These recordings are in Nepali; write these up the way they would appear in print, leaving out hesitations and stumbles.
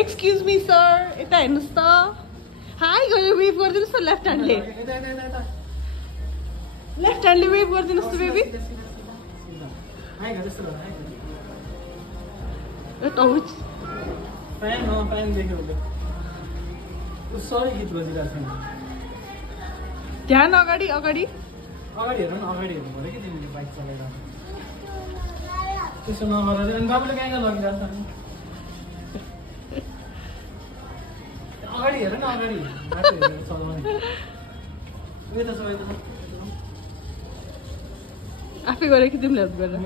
Excuse me, sir. यता हेर्नुस् त. हाई गरेर वेभ गरिदिनुस् त लेफ्ट ह्यान्डले. लेफ्ट ह्यान्डले वेभ गरिदिनुस् त बेबी. हाई गर जस्तो गर. यता उच. प्यान देख्यो उसले. उ सबै गीत बजिरहेको छ. ध्यान अगाडि अगाडि. अगाडि हेर न, अगाडि हेर्नु पर्यो कि तिमीले बाइक चलाएर. त्यसो नगर. अनि बाबुले कहाँ कहाँ लगिरहेको छ नि. अगाडि हेर न, अगाडि बाटो हेरेर चलाउने. उयो त सबै त आफै गरेर कि तिमीले हेल्प गरेर.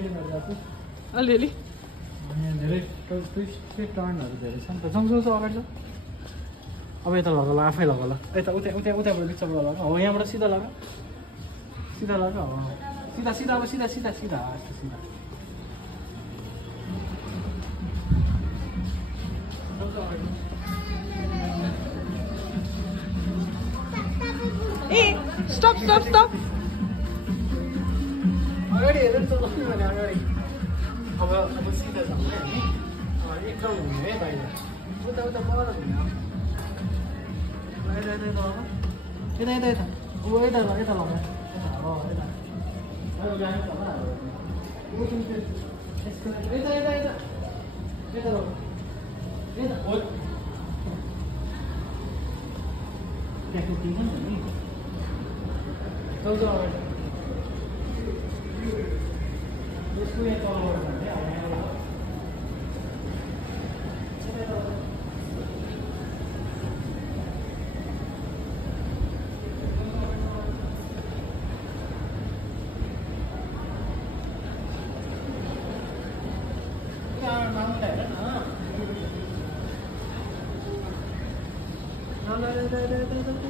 अलिअलि धेरै टर्नहरू धेरै छ नि त. सँगसँगै अगाडि छ. अब यता लग ल, आफै लग ल. यता उता उता उताबाट बिचबाट लग. हो यहाँबाट सिधा लग. सिधा लग. हो सिधा सिधा. अब सिधा सिधा सिधा यस्तो सिधा. ए स्टप स्टप स्टप. अगाडि हेरेर चलाउनु भने अगाडि. अब सिधा छ भने एकदम हुने है बाहिर. उता उता पर हुने. यता यता यता यता यता यता. ऊ यता ल, यता ल. यता हो यता. अब जानु पर्छ होला. यता यता यता. यता ल. यता हो. त्यहाँको दिन्छ नि. चौध अगाडि. यसको यहाँ तलबाट भने अब यहाँबाट. No, no, no, no, no, no, no.